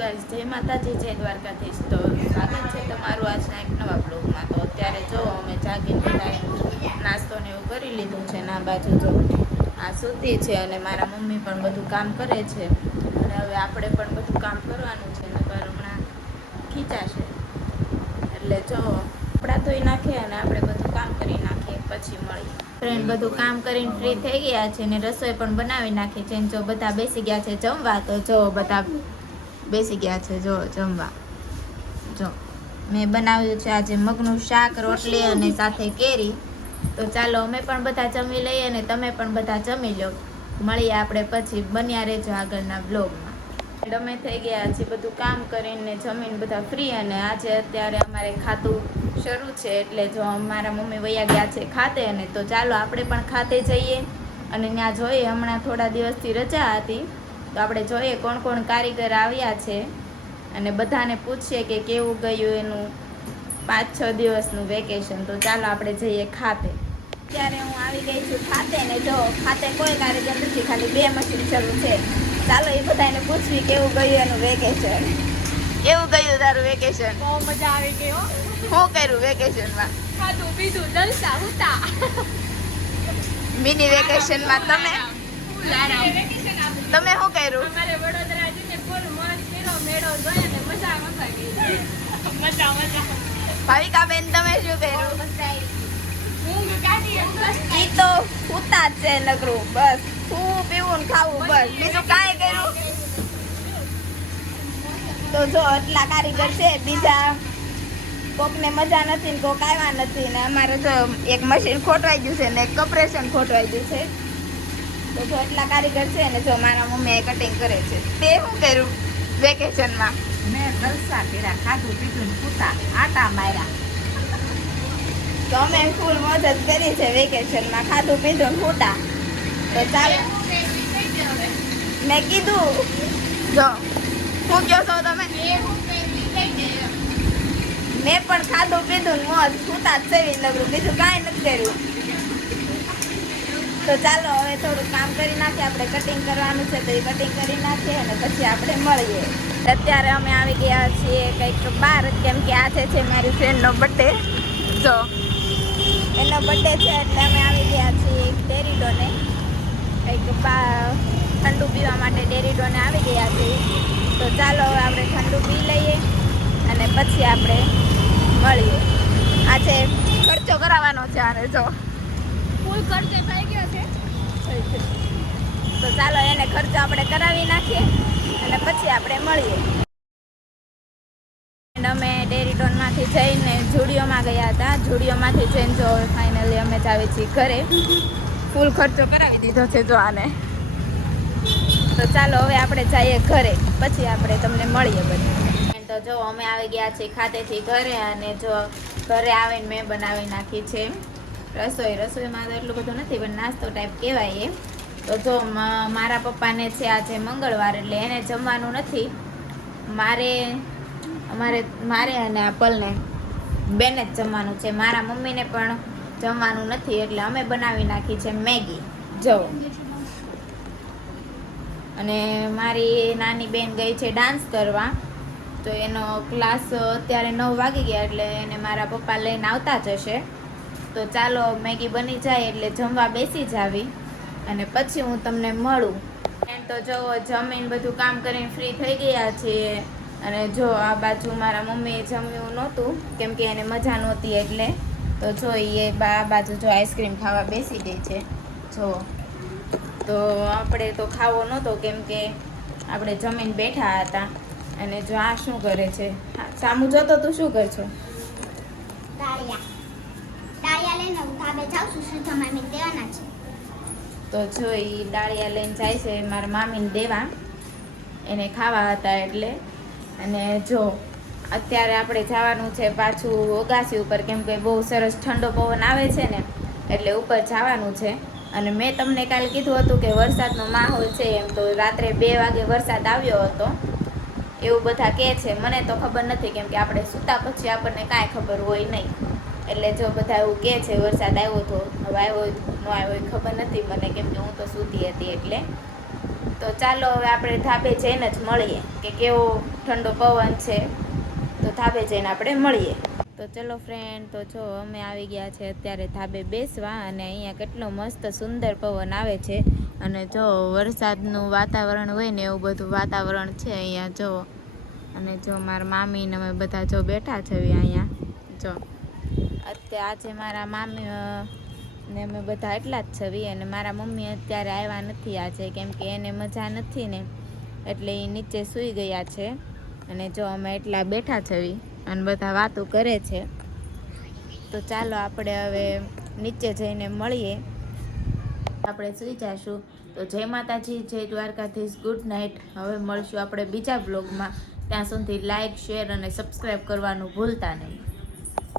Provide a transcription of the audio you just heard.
જય માતાજી, જય દ્વારકાધીશ. તો સ્વાગત છે તમારું આજના એક નવા બ્લોગમાં. તો અત્યારે જો અમે જાગીને બધા નાસ્તો ને એવું કરી લીધું છે. ના બાજુ જો આ સૂતી છે અને મારા મમ્મી પણ બધું કામ કરે છે. અને હવે આપણે પણ બધું કામ કરવાનું છે. નકર હમણાં ખીચાશે. એટલે જો કપડાં ધોઈ નાખીએ અને આપણે બધું કામ કરી નાખીએ, પછી મળીએ. ફ્રેન્ડ બધું કામ કરીને ફ્રી થઈ ગયા છે ને રસોઈ પણ બનાવી નાખી છે. જો બધા બેસી ગયા છે જમવા. તો જો બધા બેસી ગયા છે જો જમવા. જો મેં બનાવ્યું છે આજે મગનું શાક, રોટલી અને સાથે કેરી. તો ચાલો અમે પણ બધા જમી લઈએ અને તમે પણ બધા જમી લો. મળીએ આપણે પછી. બન્યા રહેજો આગળના બ્લોગમાં. અમે થઈ ગયા છીએ બધું કામ કરીને જમીન બધા ફ્રી. અને આજે અત્યારે અમારે ખાતું શરૂ છે એટલે જો અમારા મમ્મી વયા ગયા છે ખાતે. અને તો ચાલો આપણે પણ ખાતે જઈએ અને ત્યાં જોઈએ. હમણાં થોડા દિવસથી રજા હતી તો આપણે જોઈએ કોણ કોણ કારીગર આવ્યા છે અને બધાને પૂછીએ કે કેવું ગયું એનું 5-6 દિવસનું વેકેશન. તો ચાલો આપણે જઈએ ખાતે. ત્યારે હું આવી ગઈ છું ખાતે ને જો ખાતે કોઈ કારીગર નથી, ખાલી 2 મશીન શરૂ છે. ચાલો એ બધાને પૂછવી કેવું ગયું એનું વેકેશન. કેવું ગયું તારું વેકેશન? બહુ મજા આવી ગઈ હો. શું કર્યું વેકેશનમાં? ખાધું પીધું જલસા હતા. મિની વેકેશનમાં તમે તમે શું કર્યું? અમારે વડોદરા જઈને ફૂલ મસ્ત કર્યો, મેળો જોયો ને મજા ગઈ. મજા ભાવિકાબેન તમે શું કર્યું? ઊંઘ કાઢી ઈ તો ઉતા જ છે નકરું. બસ શું પીવું ને ખાવું, બસ બીજું કાંઈ કર્યું? તો જો આટલા કારીગર છે, બીજા કોકને મજા નથી ને કોક આવ્યા નથી. ને અમારે જો એક મશીન ખોટવાઈ ગયું છે ને એક કમ્પ્રેશન ખોટવાઈ ગયું છે. તો જો એટલા કારીગર છે ને જો મારા મમ્મી કટિંગ કરે છે. તે શું કર્યું વેકેશનમાં? મેં જલસા કર્યા, ખાધું પીધું ને પૂતા આટા માર્યા. તો અમે ફૂલ મોજ જ કરી છે વેકેશનમાં, ખાધું પીધું ને ફૂટા. તો ચાલો મેં કીધું જો શું કહો છો તમે? મેં પણ ખાધું પીધું ને મોજ ફૂટા જ સેવી નગરું, બીજું કાંઈ નથી કર્યું. તો ચાલો હવે થોડું કામ કરી નાખીએ. આપણે કટિંગ કરવાનું છે તો એ કટિંગ કરી નાખીએ અને પછી આપણે મળીએ. અત્યારે અમે આવી ગયા છીએ કંઈક બહાર, કેમ કે આજે છે મારી ફ્રેન્ડનો બર્થડે. જો એનો બર્થડે છે એટલે અમે આવી ગયા છીએ ડેરીડોને. કંઈક ઠંડુ પીવા માટે ડેરીડોને આવી ગયા છીએ. તો ચાલો હવે આપણે ઠંડુ પી લઈએ અને પછી આપણે મળીએ. આજે ખર્ચો કરાવવાનો છે આને જો ફૂલ ખર્ચે થઈ ગયો છે. તો ચાલો એને ખર્ચો આપણે કરાવી નાખીએ અને પછી આપણે મળીએ. અમે ડેરીડોનમાંથી જઈને ઝુડિયોમાં ગયા હતા. ઝુડિયોમાંથી જઈને જો ફાઇનલી અમે જ આવી છીએ ઘરે. ફૂલ ખર્ચો કરાવી દીધો છે જો આને. તો ચાલો હવે આપણે જઈએ ઘરે, પછી આપણે તમને મળીએ બધું. તો જો અમે આવી ગયા છીએ ખાતેથી ઘરે. અને જો ઘરે આવીને મેં બનાવી નાખી છે રસોઈ. રસોઈમાં તો એટલું બધું નથી પણ નાસ્તો ટાઈપ કહેવાય એ. તો જો મારા પપ્પાને છે આજે મંગળવાર એટલે એને જમવાનું નથી. મારે અને આ પલને બેને જ જમવાનું છે. મારા મમ્મીને પણ જમવાનું નથી એટલે અમે બનાવી નાખી છે મેગી જો. અને મારી નાની બેન ગઈ છે ડાન્સ કરવા. તો એનો ક્લાસ અત્યારે 9 વાગી ગયા એટલે એને મારા પપ્પા લઈને આવતા જ હશે. તો ચાલો મેગી બની જાય એટલે જમવા બેસી જાવી અને પછી હું તમને મળું. એમ તો જો જમીન બધું કામ કરીને ફ્રી થઈ ગયા છીએ. અને જો આ બાજુ મારા મમ્મીએ જમ્યું નહોતું કેમ કે એને મજા નહોતી એટલે. તો જો એ આ બાજુ જો આઈસ્ક્રીમ ખાવા બેસી ગઈ છે જો. તો આપણે તો ખાવો નહોતો કેમ કે આપણે જમીન બેઠા હતા. અને જો આ શું કરે છે? સામું જોતો તું શું કરશો? ડાળિયા લઈને હું ધાબે જાઉં છું, સીધા મામી દેવાના છે. તો જો એ ડાળિયા લઈને જાય છે મારા મામીને દેવા. એને ખાવા હતા એટલે. અને જો અત્યારે આપણે જવાનું છે પાછું અગાસી ઉપર કેમ કે બહુ સરસ ઠંડો પવન આવે છે ને એટલે ઉપર જવાનું છે. અને મેં તમને કાલે કીધું હતું કે વરસાદનો માહોલ છે એમ. તો રાત્રે 2 વાગે વરસાદ આવ્યો હતો એવું બધા કહે છે. મને તો ખબર નથી કેમ કે આપણે સૂતા પછી આપણને કાંઈ ખબર હોય નહીં. એટલે જો બધા એવું કહે છે વરસાદ આવ્યો હતો. હવે આવ્યો ન આવ્યો ખબર નથી મને કેમ કે હું તો સૂતી હતી એટલે. તો ચાલો હવે આપણે ધાબે જઈને જ મળીએ કે કેવો ઠંડો પવન છે. તો ધાબે જઈને આપણે મળીએ. તો ચલો ફ્રેન્ડ, તો જો અમે આવી ગયા છે અત્યારે ધાબે બેસવા, અને અહીંયા કેટલો મસ્ત સુંદર પવન આવે છે. અને જો વરસાદનું વાતાવરણ હોય ને એવું બધું વાતાવરણ છે અહીંયા જો. અને જો મારા મામી ને અમે બધા જો બેઠા છે અહીંયા જો. અત્યારે આજે મારા મામી ને અમે બધા એટલા જ છવી, અને મારા મમ્મી અત્યારે આવ્યા નથી આજે, કેમ કે એને મજા નથી ને એટલે એ નીચે સૂઈ ગયા છે. અને જો અમે એટલા બેઠા છવી અને બધા વાતો કરે છે. તો ચાલો આપણે હવે નીચે જઈને મળીએ. આપણે સૂઈ જઈશું. તો જય માતાજી, જય દ્વારકાધીશ, ગુડ નાઇટ. હવે મળશું આપણે બીજા બ્લોગમાં. ત્યાં સુધી લાઈક, શેર અને સબસ્ક્રાઈબ કરવાનું ભૂલતા નહીં.